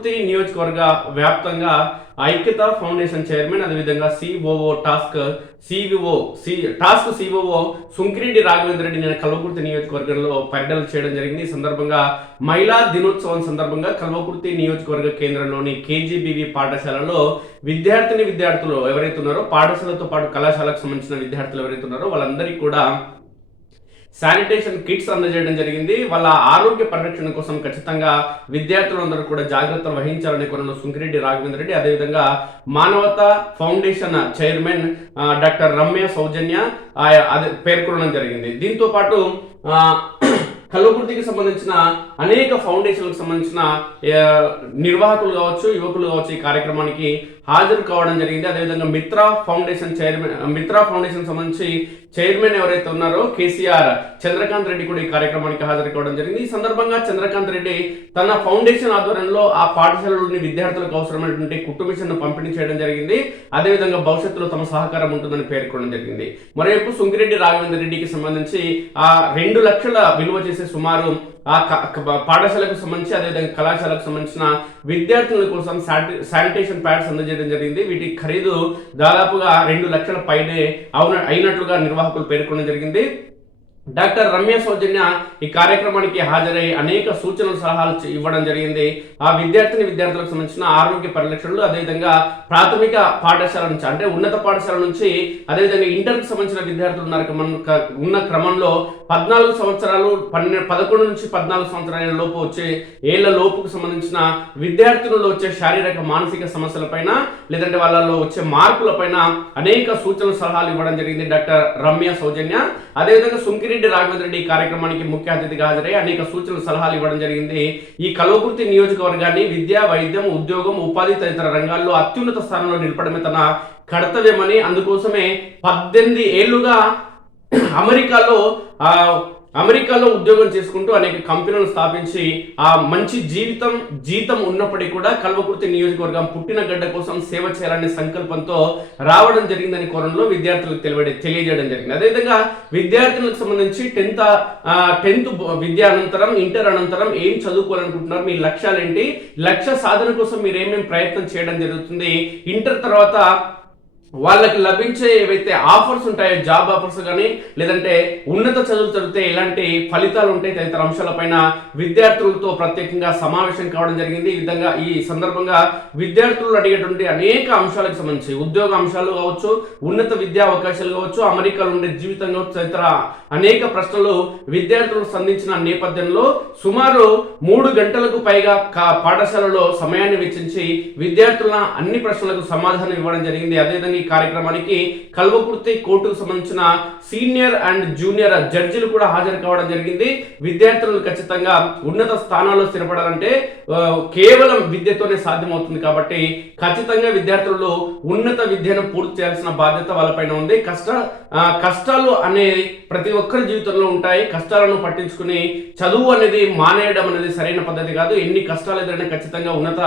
కల్వకుర్తి నియోజకవర్గ వ్యాప్తంగా ఐక్యత ఫౌండేషన్ చైర్మన్ అదేవిధంగా టాస్క్ సిఓఓ సుంకిరెడ్డి రాఘవేంద్ర రెడ్డి నేను కల్వకుర్తి నియోజకవర్గంలో పర్యటన చేయడం జరిగింది. ఈ సందర్భంగా మహిళా దినోత్సవం సందర్భంగా కల్వకుర్తి నియోజకవర్గ కేంద్రంలోని కేజీబీవీ పాఠశాలలో విద్యార్థులు ఎవరైతే ఉన్నారో పాఠశాలతో పాటు కళాశాలకు సంబంధించిన విద్యార్థులు ఎవరైతే ఉన్నారో వాళ్ళందరికీ కూడా శానిటేషన్ కిట్స్ అందజేయడం జరిగింది. వాళ్ళ ఆరోగ్య పరిరక్షణ కోసం ఖచ్చితంగా విద్యార్థులందరూ కూడా జాగ్రత్తలు వహించాలనే కోణంలో సుంకిరెడ్డి రాఘవేంద్ర రెడ్డి అదేవిధంగా మానవతా ఫౌండేషన్ చైర్మన్ డాక్టర్ రమ్య సౌజన్య పేర్కొనడం జరిగింది. దీంతో పాటు కల్వకుర్తికి సంబంధించిన అనేక ఫౌండేషన్లకు సంబంధించిన నిర్వాహకులు కావచ్చు, యువకులు కావచ్చు ఈ కార్యక్రమానికి హాజరు కావడం జరిగింది. అదేవిధంగా మిత్రా ఫౌండేషన్ సంబంధించి చైర్మన్ ఎవరైతే ఉన్నారో కేసీఆర్ చంద్రకాంత్ రెడ్డి కూడా ఈ కార్యక్రమానికి హాజరు కావడం జరిగింది. ఈ సందర్భంగా చంద్రకాంత్ రెడ్డి తన ఫౌండేషన్ ఆధ్వర్యంలో ఆ పాఠశాలలోని విద్యార్థులకు అవసరమైనటువంటి కుట్టు మిషన్ను పంపిణీ చేయడం జరిగింది. అదేవిధంగా భవిష్యత్తులో తమ సహకారం ఉంటుందని పేర్కొనడం జరిగింది. మరోవైపు సుంకిరెడ్డి రాఘవేంద్ర రెడ్డికి సంబంధించి ఆ 2 లక్షల విలువ చేసే సుమారు ఆ పాఠశాలకు సంబంధించి అదేవిధంగా కళాశాలకు సంబంధించిన విద్యార్థుల కోసం శానిటేషన్ ప్యాడ్స్ అందజేయడం జరిగింది. వీటి ఖరీదు దాదాపుగా 2 లక్షల పైనే అయినట్లుగా నిర్వాహకులు పేర్కొనడం జరిగింది. డాక్టర్ రమ్య సౌజన్య ఈ కార్యక్రమానికి హాజరై అనేక సూచనలు సలహాలు ఇవ్వడం జరిగింది. ఆ విద్యార్థులకు సంబంధించిన ఆరోగ్య పరిరక్షణలు అదేవిధంగా ప్రాథమిక పాఠశాల నుంచి అంటే ఉన్నత పాఠశాల నుంచి అదేవిధంగా ఇంటర్కి సంబంధించిన విద్యార్థులు ఉన్న క్రమంలో 14 సంవత్సరాలు 11 నుంచి 14 సంవత్సరాల లోపు వచ్చే ఏళ్ల లోపుకు సంబంధించిన విద్యార్థులలో వచ్చే శారీరక మానసిక సమస్యలపైన లేదంటే వాళ్ళలో వచ్చే మార్పులపైన అనేక సూచనలు సలహాలు ఇవ్వడం జరిగింది డాక్టర్ రమ్య సౌజన్య. అదేవిధంగా సుంకిరెడ్డి రాఘవేంద్ర రెడ్డి కార్యక్రమానికి ముఖ్య అతిథిగా హాజరై అనేక సూచనలు సలహాలు ఇవ్వడం జరిగింది. ఈ కల్వకుర్తి నియోజకవర్గాన్ని విద్య, వైద్యం, ఉద్యోగం, ఉపాధి తదితర రంగాల్లో అత్యున్నత స్థానంలో నిలపడమే తన కర్తవ్యమని అందుకోసమే 18 ఏళ్లుగా అమెరికాలో ఉద్యోగం చేసుకుంటూ అనేక కంపెనీలను స్థాపించి ఆ మంచి జీతం ఉన్నప్పటికీ కూడా కల్వకుర్తి నియోజకవర్గం పుట్టిన గడ్డ కోసం సేవ చేయాలనే సంకల్పంతో రావడం జరిగిందని కోణంలో విద్యార్థులకు తెలియజేయడం జరిగింది. అదేవిధంగా విద్యార్థులకు సంబంధించి 10th విద్య అనంతరం ఇంటర్ అనంతరం ఏం చదువుకోవాలనుకుంటున్నారు, మీ లక్ష్యాలు ఏంటి, లక్ష్య సాధన కోసం మీరు ఏమేమి ప్రయత్నం చేయడం జరుగుతుంది, ఇంటర్ తర్వాత వాళ్ళకి లభించే ఏవైతే ఆఫర్స్ ఉంటాయో జాబ్ ఆఫర్స్ కానీ లేదంటే ఉన్నత చదువులు చదివితే ఎలాంటి ఫలితాలు ఉంటాయి తదితర అంశాలపైన విద్యార్థులతో ప్రత్యేకంగా సమావేశం కావడం జరిగింది. ఈ విధంగా ఈ సందర్భంగా విద్యార్థులు అడిగేటువంటి అనేక అంశాలకు సంబంధించి ఉద్యోగ అంశాలు కావచ్చు, ఉన్నత విద్యా అవకాశాలు కావచ్చు, అమెరికాలో ఉండే జీవితం కావచ్చు తదితర అనేక ప్రశ్నలు విద్యార్థులు సంధించిన నేపథ్యంలో సుమారు 3 గంటలకు పైగా పాఠశాలలో సమయాన్ని వెచ్చించి విద్యార్థుల అన్ని ప్రశ్నలకు సమాధానం ఇవ్వడం జరిగింది. అదేవిధంగా ఈ కార్యక్రమానికి కల్వకుర్తి కోర్టుకు సంబంధించిన సీనియర్ అండ్ జూనియర్ జడ్జిలు కూడా హాజరు కావడం జరిగింది. విద్యార్థులు ఖచ్చితంగా ఉన్నత స్థానాల్లో స్థిరపడాలంటే కేవలం విద్యతోనే సాధ్యమవుతుంది కాబట్టి ఖచ్చితంగా విద్యార్థులు ఉన్నత విద్యను పూర్తి చేయాల్సిన బాధ్యత వాళ్ళపైన ఉంది. కష్టాలు అనేవి ప్రతి ఒక్కరి జీవితంలో ఉంటాయి. కష్టాలను పట్టించుకుని చదువు అనేది మానేయడం అనేది సరైన పద్ధతి కాదు. ఎన్ని కష్టాలు ఎదురైనా ఖచ్చితంగా ఉన్నత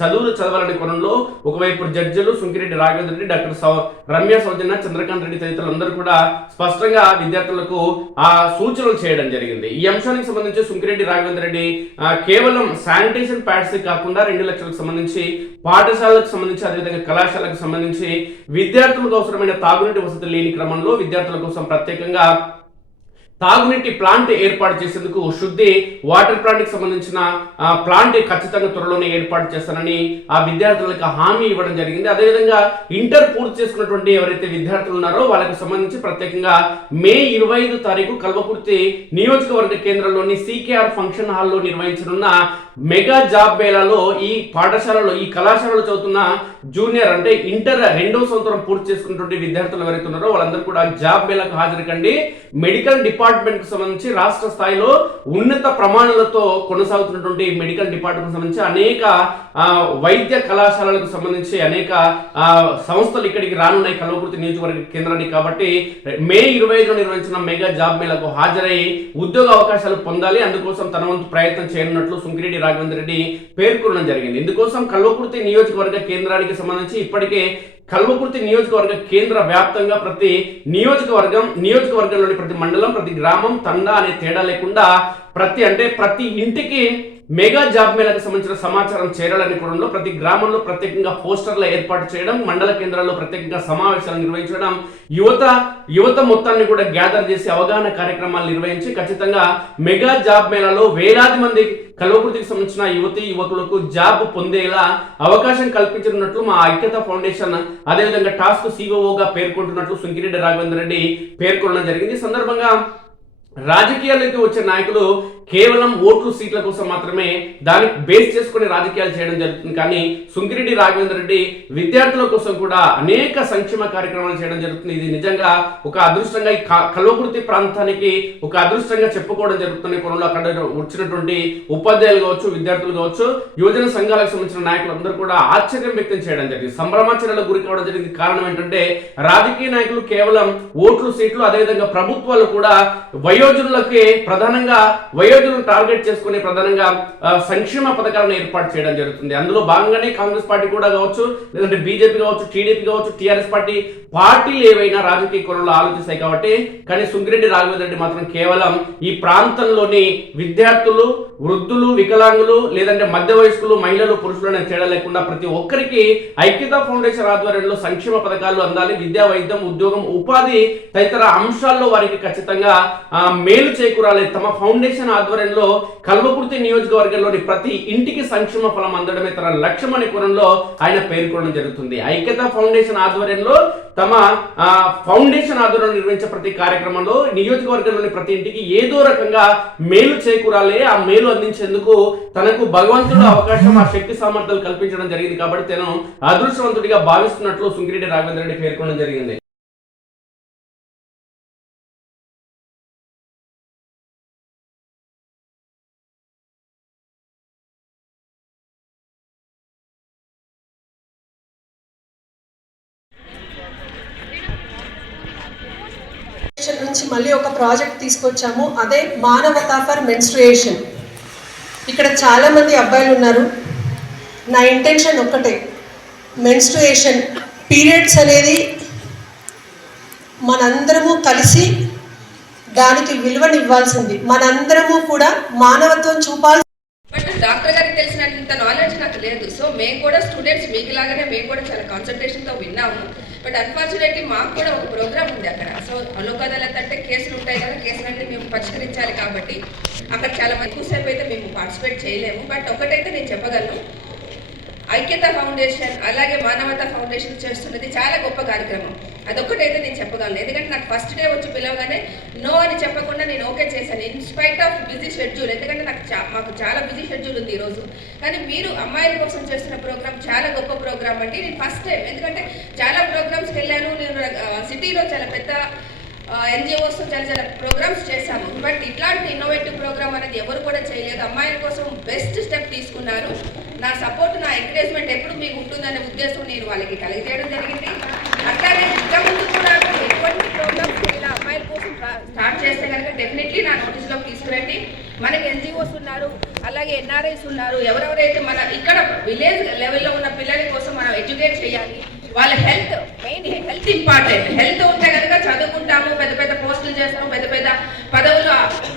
చదువులు చదవాలనే కోణంలో ఒకవైపు జడ్జిలు సుంకిరెడ్డి రాఘవేంద్ర రెడ్డి, డాక్టర్ రమ్య సౌజన్య, చంద్రకాంత్ రెడ్డి తదితరులందరూ కూడా స్పష్టంగా విద్యార్థులకు ఆ సూచనలు చేయడం జరిగింది. ఈ అంశానికి సంబంధించి సుంకిరెడ్డి రాఘవేంద్ర రెడ్డి కేవలం శానిటేషన్ ప్యాడ్స్ కాకుండా 2 లక్షలకు సంబంధించి పాఠశాలకు సంబంధించి అదేవిధంగా కళాశాలకు సంబంధించి విద్యార్థులకు అవసరమైన తాగునీటి వసతి లేని క్రమంలో విద్యార్థుల కోసం ప్రత్యేకంగా తాగునీటి ప్లాంట్ ఏర్పాటు చేసేందుకు శుద్ధి వాటర్ ప్లాంట్ కి సంబంధించిన ప్లాంట్ ఖచ్చితంగా త్వరలోనే ఏర్పాటు చేస్తానని ఆ విద్యార్థులకు హామీ ఇవ్వడం జరిగింది. అదేవిధంగా ఇంటర్ పూర్తి చేసుకున్నటువంటి ఎవరైతే విద్యార్థులు ఉన్నారో వాళ్ళకి సంబంధించి ప్రత్యేకంగా మే 25 తారీఖు కల్వకుర్తి నియోజకవర్గ కేంద్రంలోని సికేఆర్ ఫంక్షన్ హాల్లో నిర్వహించనున్న మెగా జాబ్ మేళాలో ఈ కళాశాలలో చదువుతున్న జూనియర్ అంటే ఇంటర్ 2వ సంవత్సరం పూర్తి చేసుకున్నటువంటి విద్యార్థులు ఎవరైతే ఉన్నారో వాళ్ళందరూ కూడా జాబ్ మేళాకు హాజరు కండి. మెడికల్ డిపార్ట్మెంట్ కు సంబంధించి రాష్ట్ర స్థాయిలో ఉన్నత ప్రమాణాలతో కొనసాగుతున్నటువంటి మెడికల్ డిపార్ట్మెంట్ సంబంధించి అనేక వైద్య కళాశాలలకు సంబంధించి అనేక సంస్థలు ఇక్కడికి రానున్నాయి కల్వకుర్తి నియోజకవర్గ కేంద్రానికి. కాబట్టి మే 25 నిర్వహించిన మెగా జాబ్ మేళాకు హాజరై ఉద్యోగ అవకాశాలు పొందాలి. అందుకోసం తన వంతు ప్రయత్నం చేయనున్నట్లు సుంకిరెడ్డి రాఘవేంద్ర రెడ్డి పేర్కొనడం జరిగింది. ఇందుకోసం కల్వకుర్తి నియోజకవర్గ కేంద్రానికి సంబంధించి ఇప్పటికే కల్వకుర్తి నియోజకవర్గ కేంద్ర వ్యాప్తంగా ప్రతి నియోజకవర్గంలోని ప్రతి మండలం, ప్రతి గ్రామం, తండా అనే తేడా లేకుండా ప్రతి ఇంటికి మెగా జాబ్ మేళకు సంబంధించిన సమాచారం చేరాలని కోణంలో ప్రతి గ్రామంలో ప్రత్యేకంగా పోస్టర్ల ఏర్పాటు చేయడం, మండల కేంద్రాల్లో ప్రత్యేకంగా సమావేశాలు నిర్వహించడం, యువత మొత్తాన్ని కూడా గ్యాదర్ చేసి అవగాహన కార్యక్రమాలు నిర్వహించి ఖచ్చితంగా మెగా జాబ్ మేళాలో వేలాది మంది కల్వకుర్తికి సంబంధించిన యువకులకు జాబ్ పొందేలా అవకాశం కల్పించనున్నట్లు మా ఐక్యత ఫౌండేషన్ అదేవిధంగా టాస్క్ సిఓగా పేర్కొంటున్నట్లు సుంకిరెడ్డి రాఘవేంద్ర రెడ్డి పేర్కొనడం జరిగింది. ఈ సందర్భంగా రాజకీయాల్లోకి వచ్చే నాయకులు కేవలం ఓట్లు సీట్ల కోసం మాత్రమే దాన్ని బేస్ చేసుకుని రాజకీయాలు చేయడం జరుగుతుంది. కానీ సుంకిరెడ్డి రాఘవేంద్ర రెడ్డి విద్యార్థుల కోసం కూడా అనేక సంక్షేమ కార్యక్రమాలు చేయడం జరుగుతుంది. ఇది నిజంగా ఒక అదృష్టంగా ఈ కల్వకుర్తి ప్రాంతానికి ఒక అదృష్టంగా చెప్పుకోవడం జరుగుతున్న కోణంలో అక్కడ వచ్చినటువంటి ఉపాధ్యాయులు కావచ్చు, విద్యార్థులు కావచ్చు, యువజన సంఘాలకు సంబంధించిన నాయకులందరూ కూడా ఆశ్చర్యం వ్యక్తం చేయడం జరిగింది, సంభ్రమాచరణలకు గురి కావడం జరిగింది. కారణం ఏంటంటే రాజకీయ నాయకులు కేవలం ఓట్లు సీట్లు అదేవిధంగా ప్రభుత్వాలు కూడా వయోజనులకి ప్రధానంగా వయోజనులను టార్గెట్ చేసుకుని ప్రధానంగా సంక్షేమ పథకాలను ఏర్పాటు చేయడం జరుగుతుంది. అందులో భాగంగానే కాంగ్రెస్ పార్టీ కూడా కావచ్చు, లేదంటే బీజేపీ కావచ్చు, టీడీపీ కావచ్చు, టీఆర్ఎస్ పార్టీలు ఏవైనా రాజకీయ కోణంలో ఆలోచిస్తాయి కాబట్టి. కానీ సుంకిరెడ్డి రాఘవేంద్ర రెడ్డి మాత్రం కేవలం ఈ ప్రాంతంలోని విద్యార్థులు, వృద్ధులు, వికలాంగులు, లేదంటే మధ్య వయస్కులు, మహిళలు, పురుషులను తేడా లేకుండా ప్రతి ఒక్కరికి ఐక్యత ఫౌండేషన్ ఆధ్వర్యంలో సంక్షేమ పథకాలు అందాలి, విద్యా, వైద్యం, ఉద్యోగం, ఉపాధి తదితర అంశాల్లో వారికి ఖచ్చితంగా మేలు చేకూరాలి. తమ ఫౌండేషన్ ఆధ్వర్యంలో కల్వకుర్తి నియోజకవర్గంలోని ప్రతి ఇంటికి సంక్షేమ ఫలం అందడమే తన లక్ష్యం అనే కోణంలో ఆయన పేర్కొనడం జరుగుతుంది. ఐక్యత ఫౌండేషన్ ఆధ్వర్యంలో తమ ఫౌండేషన్ ఆధ్వర్యంలో నిర్వహించే ప్రతి కార్యక్రమంలో నియోజకవర్గంలోని ప్రతి ఇంటికి ఏదో రకంగా మేలు చేకూరాలి, ఆ మేలు అందించేందుకు తనకు భగవంతుడు అవకాశం, ఆ శక్తి సామర్థ్యాలు కల్పించడం జరిగింది కాబట్టి తను అదృష్టవంతుడిగా భావిస్తున్నట్లు సుంకిరెడ్డి రాఘవేంద్ర రెడ్డి పేర్కొనడం జరిగింది. నుంచి మళ్ళీ ఒక ప్రాజెక్ట్ తీసుకొచ్చాము, అదే మానవతా ఫర్ మెన్స్ట్రుయేషన్. ఇక్కడ చాలామంది అబ్బాయిలు ఉన్నారు. నా ఇంటెన్షన్ ఒక్కటే, మెన్స్ట్రుయేషన్ పీరియడ్స్ అనేది మనందరము కలిసి దానికి విలువనివ్వాల్సింది, మనందరము కూడా మానవత్వం చూపాల్సి. బట్ డాక్టర్ గారికి తెలిసినంత నాలెడ్జ్ నాకు లేదు. సో మేము కూడా స్టూడెంట్స్ మీకులాగానే మేము కూడా చాలా కాన్సన్ట్రేషన్తో విన్నాము. బట్ అన్ఫార్చునేట్లీ మాకు కూడా ఒక ప్రోగ్రామ్ ఉంది అక్కడ. సో లోక్ అదాలత్ అంటే కేసులు ఉంటాయి కదా, కేసులన్నీ మేము పరిష్కరించాలి కాబట్టి అక్కడ చాలా ఎక్కువసేపు అయితే మేము పార్టిసిపేట్ చేయలేము. బట్ ఒకటైతే నేను చెప్పగలను, ఐక్యత ఫౌండేషన్ అలాగే మానవతా ఫౌండేషన్ చేస్తున్నది చాలా గొప్ప కార్యక్రమం. అదొక్కటైతే నేను చెప్పగలను. ఎందుకంటే నాకు ఫస్ట్ డే వచ్చి పిలవగానే నో అని చెప్పకుండా నేను ఓకే చేశాను, ఇన్స్పైట్ ఆఫ్ బిజీ షెడ్యూల్. ఎందుకంటే మాకు చాలా బిజీ షెడ్యూల్ ఉంది ఈరోజు. కానీ మీరు అమ్మాయిల కోసం చేస్తున్న ప్రోగ్రామ్ చాలా గొప్ప ప్రోగ్రామ్ అండి. నేను ఫస్ట్ టైం, ఎందుకంటే చాలా ప్రోగ్రామ్స్కి వెళ్ళాను నేను, సిటీలో చాలా పెద్ద ఎన్జిఓస్తో చాలా ప్రోగ్రామ్స్ చేశాము. బట్ ఇట్లాంటి ఇన్నోవేటివ్ ప్రోగ్రామ్ అనేది ఎవరు కూడా చేయలేదు. అమ్మాయిల కోసం బెస్ట్ స్టెప్ తీసుకున్నారు. నా సపోర్ట్, నా ఎంకరేజ్మెంట్ ఎప్పుడు మీకు ఉంటుందనే ఉద్దేశం నేను వాళ్ళకి కలిగజేయడం జరిగింది. అట్లానే ఇంకా ముందు కూడా ఎటువంటి ప్రోగ్రామ్స్ ఇలా అమ్మాయిల కోసం స్టార్ట్ చేస్తే కనుక డెఫినెట్లీ నా నోటీస్లోకి తీసుకురండి. మనకి ఎన్జిఓస్ ఉన్నారు, అలాగే ఎన్ఆర్ఐస్ ఉన్నారు. ఎవరెవరైతే మన ఇక్కడ విలేజ్ లెవెల్లో ఉన్న పిల్లల కోసం మనం ఎడ్యుకేట్ చేయాలి. వాళ్ళ health, main health important. Health ఉంటే కనుక చదువుకుంటాము, పెద్ద పెద్ద పోస్టులు చేస్తాము, పెద్ద పెద్ద పదవులు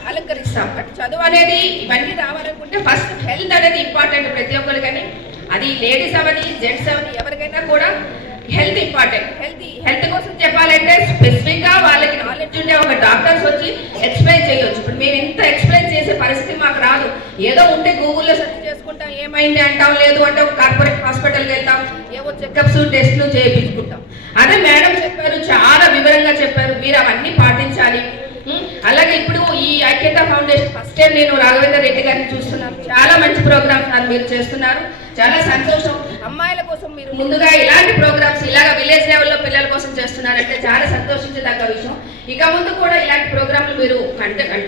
అలంకరిస్తాం. బట్ చదువు అనేది ఇవన్నీ రావాలనుకుంటే ఫస్ట్ హెల్త్ అనేది ఇంపార్టెంట్ ప్రతి ఒక్కరు. కానీ అది లేడీస్ అవని, జెంట్స్ అవని, ఎవరికైనా కూడా హెల్త్ ఇంపార్టెంట్. హెల్త్ కోసం చెప్పాలంటే స్పెసిఫిక్గా వాళ్ళకి నాలెడ్జ్ ఉండే ఒక డాక్టర్స్ వచ్చి ఎక్స్ప్లెయిన్ చేయొచ్చు. ఇప్పుడు మేము ఇంత ఎక్స్ప్లెయిన్ చేసే పరిస్థితి మాకు రాదు. ఏదో ఉంటే గూగుల్లో సెర్చ్ చేసుకుంటాం, ఏమైంది అంటాం, లేదు అంటే ఒక కార్పొరేట్ హాస్పిటల్కి వెళ్తాం, ఏవో చెకప్స్, టెస్ట్లు చేయించుకుంటాం. అదే మేడం చెప్పారు, చాలా వివరంగా చెప్పారు, మీరు అవన్నీ పాటించాలి. అలాగే ఇప్పుడు ఈ ఐక్యత ఫౌండేషన్ ఫస్ట్ టైం నేను రాఘవేంద్ర రెడ్డి గారిని చూస్తున్నాను. చాలా మంచి ప్రోగ్రామ్స్ మీరు చేస్తున్నారు, చాలా సంతోషం. అమ్మాయిల కోసం మీరు ముందుగా ఇలాంటి ప్రోగ్రామ్స్ ఇలాగ విలేజ్ లెవెల్లో పిల్లల కోసం చేస్తున్నారంటే చాలా సంతోషించదగ్గ విషయం. ఇక ముందు కూడా ఇలాంటి ప్రోగ్రాంలు మీరు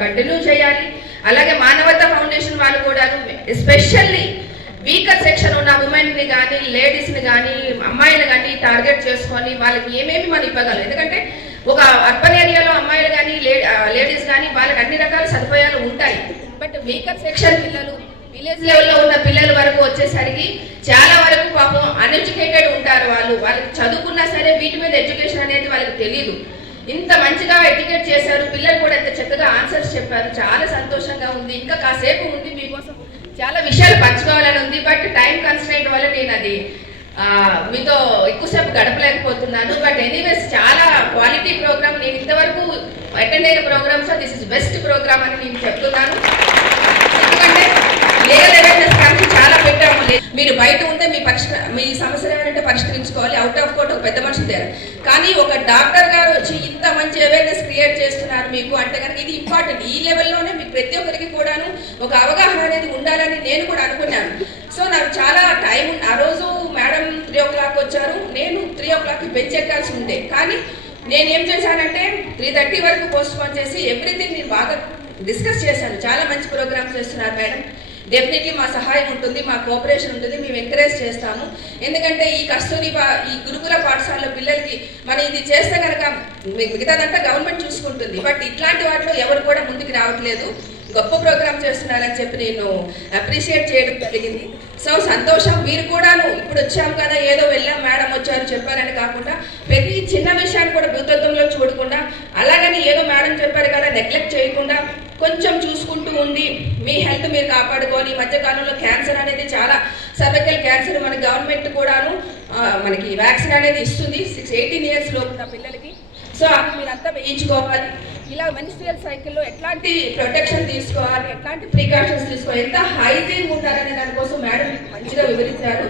కంటిన్యూ చేయాలి. అలాగే మానవతా ఫౌండేషన్ వాళ్ళు కూడా ఎస్పెషల్లీ వీకర్ సెక్షన్ ఉన్న ఉమెన్ని కానీ, లేడీస్ని కానీ, అమ్మాయిలు కానీ టార్గెట్ చేసుకొని వాళ్ళకి ఏమేమి మనం ఇవ్వగలం. ఎందుకంటే ఒక అర్బన్ ఏరియాలో అమ్మాయిలు కానీ లేడీస్ కానీ వాళ్ళకి అన్ని రకాల సదుపాయాలు ఉంటాయి. బట్ వీకర్ సెక్షన్ పిల్లలు, విలేజ్ లెవెల్లో ఉన్న పిల్లల వరకు వచ్చేసరికి చాలా వరకు పాపం అన్ఎడ్యుకేటెడ్ ఉంటారు. వాళ్ళకి చదువుకున్నా సరే వీటి మీద ఎడ్యుకేషన్ అనేది వాళ్ళకి తెలియదు. ఇంత మంచిగా ఎడ్యుకేట్ చేశారు, పిల్లలు కూడా ఎంత చక్కగా ఆన్సర్స్ చెప్పారు, చాలా సంతోషంగా ఉంది. ఇంకా కాసేపు ఉంది మీకోసం చాలా విషయాలు పంచుకోవాలని ఉంది, బట్ టైం కన్స్ట్రైంట్ వల్ల నేను అది మీతో ఎక్కువసేపు గడపలేకపోతున్నాను. బట్ ఎనీవేస్ చాలా క్వాలిటీ ప్రోగ్రామ్, నేను ఇంతవరకు అటెండ్ అయిన programmes this is best programme అని నేను చెప్తున్నాను. ఎందుకంటే లీగల్ అవేర్నెస్ క్యాంప్స్ చాలా పెట్టాము. మీరు బయట ఉంటే మీ సమస్యలు ఏమంటే పరిష్కరించుకోవాలి, అవుట్ ఆఫ్ కోర్ట్ ఒక పెద్ద మనుషులు తేరు. కానీ ఒక డాక్టర్ గారు వచ్చి ఇంత మంచి అవేర్నెస్ క్రియేట్ చేస్తున్నారు మీకు అంటే కనుక ఇది ఇంపార్టెంట్. ఈ లెవెల్లోనే మీకు ప్రతి ఒక్కరికి కూడాను ఒక అవగాహన అనేది ఉండాలని నేను కూడా అనుకున్నాను. సో నాకు చాలా టైం, ఆ రోజు మేడం 3 o'clock వచ్చారు, నేను 3 o'clockకి బెంచ్ ఎక్కాల్సి ఉండే. కానీ నేనేం చేశానంటే 3:30 వరకు పోస్ట్ పోన్ చేసి ఎవ్రీథింగ్ నేను బాగా డిస్కస్ చేశాను. చాలా మంచి ప్రోగ్రామ్స్ చేస్తున్నారు మేడం, డెఫినెట్లీ మా సహాయం ఉంటుంది, మా కోఆపరేషన్ ఉంటుంది, మేము ఎంకరేజ్ చేస్తాము. ఎందుకంటే ఈ ఈ గురుకుల పాఠశాలలో పిల్లలకి మనం ఇది చేస్తే కనుక మిగతాదంతా గవర్నమెంట్ చూసుకుంటుంది. బట్ ఇట్లాంటి వాటిలో ఎవరు కూడా ముందుకు రావట్లేదు. గొప్ప ప్రోగ్రామ్ చేస్తున్నారని చెప్పి నేను అప్రిషియేట్ చేయడం జరిగింది. సో సంతోషం. మీరు కూడాను ఇప్పుడు వచ్చాం కదా, ఏదో వెళ్ళాం మేడం వచ్చారు చెప్పారని కాకుండా ప్రతి చిన్న విషయాన్ని కూడా భూతత్వంలో చూడకుండా, అలాగని ఏదో మేడం చెప్పారు కదా నెగ్లెక్ట్ చేయకుండా కొంచెం చూసుకుంటూ ఉండి మీ హెల్త్ మీరు కాపాడుకొని. ఈ మధ్యకాలంలో క్యాన్సర్ అనేది చాలా, సర్వైకల్ క్యాన్సర్ మన గవర్నమెంట్ కూడాను మనకి వ్యాక్సిన్ అనేది ఇస్తుంది 18 years లోపు ఉన్న పిల్లలకి. సో అది మీరంతా వేయించుకోవాలి. ఇలా మెన్స్ట్రుయల్ సైకిల్లో ఎట్లాంటి ప్రొటెక్షన్ తీసుకోవాలి, ఎట్లాంటి ప్రికాషన్స్ తీసుకోవాలి, ఎంత హైజీన్ ఉండాలనే దానికోసం మేడం మంచిగా వివరించారు.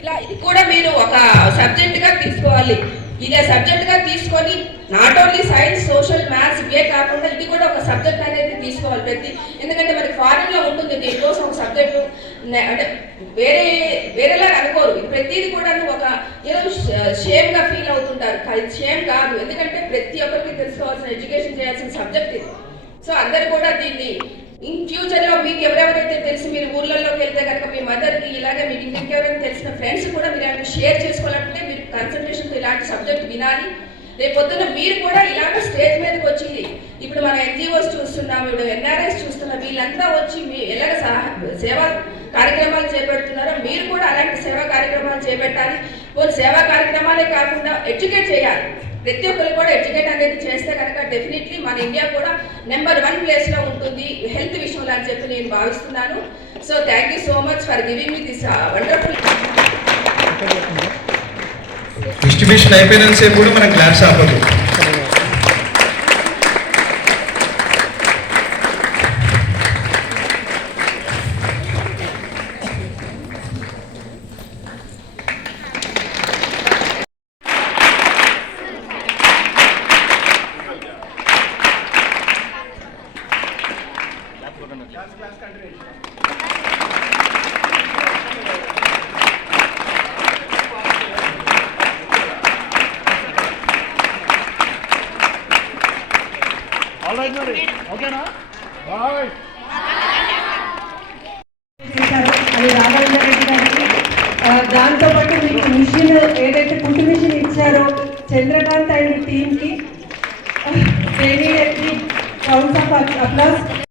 ఇలా ఇది కూడా మీరు ఒక సబ్జెక్ట్గా తీసుకోవాలి. ఇదే సబ్జెక్ట్గా తీసుకొని not only science, social, maths ఇవే కాకుండా ఇది కూడా ఒక సబ్జెక్ట్ అనేది తీసుకోవాలి ప్రతి. ఎందుకంటే మనకి ఫారెన్లో ఉంటుంది దీనికోసం ఒక సబ్జెక్టు, అంటే వేరేలాగా అనుకోరు. ప్రతిది కూడా ఒక ఏదో షేమ్గా ఫీల్ అవుతుంటారు. షేమ్ కాదు, ఎందుకంటే ప్రతి ఒక్కరికి తెలుసుకోవాల్సిన, ఎడ్యుకేషన్ చేయాల్సిన సబ్జెక్ట్ ఇది. సో అందరు కూడా దీన్ని ఇన్ ఫ్యూచర్లో మీకు ఎవరెవరైతే తెలిసి మీరు ఊర్లలోకి వెళ్తే కనుక మీ మదర్కి ఇలాగే మీకు ఇంకెవరైనా తెలిసిన ఫ్రెండ్స్ కూడా మీరు ఇలాంటి షేర్ చేసుకోవాలంటే మీరు కన్సల్టేషన్తో ఇలాంటి సబ్జెక్ట్ వినాలి. రేపు పొద్దున్న మీరు కూడా ఇలాగ స్టేజ్ మీదకి వచ్చి, ఇప్పుడు మన ఎన్జిఓస్ చూస్తున్నాం, ఇప్పుడు ఎన్ఆర్ఐస్ చూస్తున్నాం, వీళ్ళంతా వచ్చి మీ ఎలాగ సేవా కార్యక్రమాలు చేపడుతున్నారో మీరు కూడా అలాంటి సేవా కార్యక్రమాలు చేపట్టాలి. కొన్ని సేవా కార్యక్రమాలే కాకుండా ఎడ్యుకేట్ చేయాలి. ప్రతి ఒక్కరు కూడా ఎడ్యుకేట్ అనేది చేస్తే కనుక డెఫినెట్లీ మన ఇండియా కూడా నెంబర్ 1 ప్లేస్లో ఉంటుంది హెల్త్ విషయంలో అని చెప్పి నేను భావిస్తున్నాను. So thank you so much for giving me this wonderful. Distribution అయిపోయినంత సేపు కూడా మనం క్లాస్ ఆపదు. అది రాఘవేంద్రరెడ్డి గారికి, దాంతోపాటు మీకు మిషన్ ఏదైతే కుట్టు మిషన్ ఇచ్చారో చంద్రకాంత్ అండ్ టీమ్కి రౌండ్స్ ఆఫ్ అప్లాస్.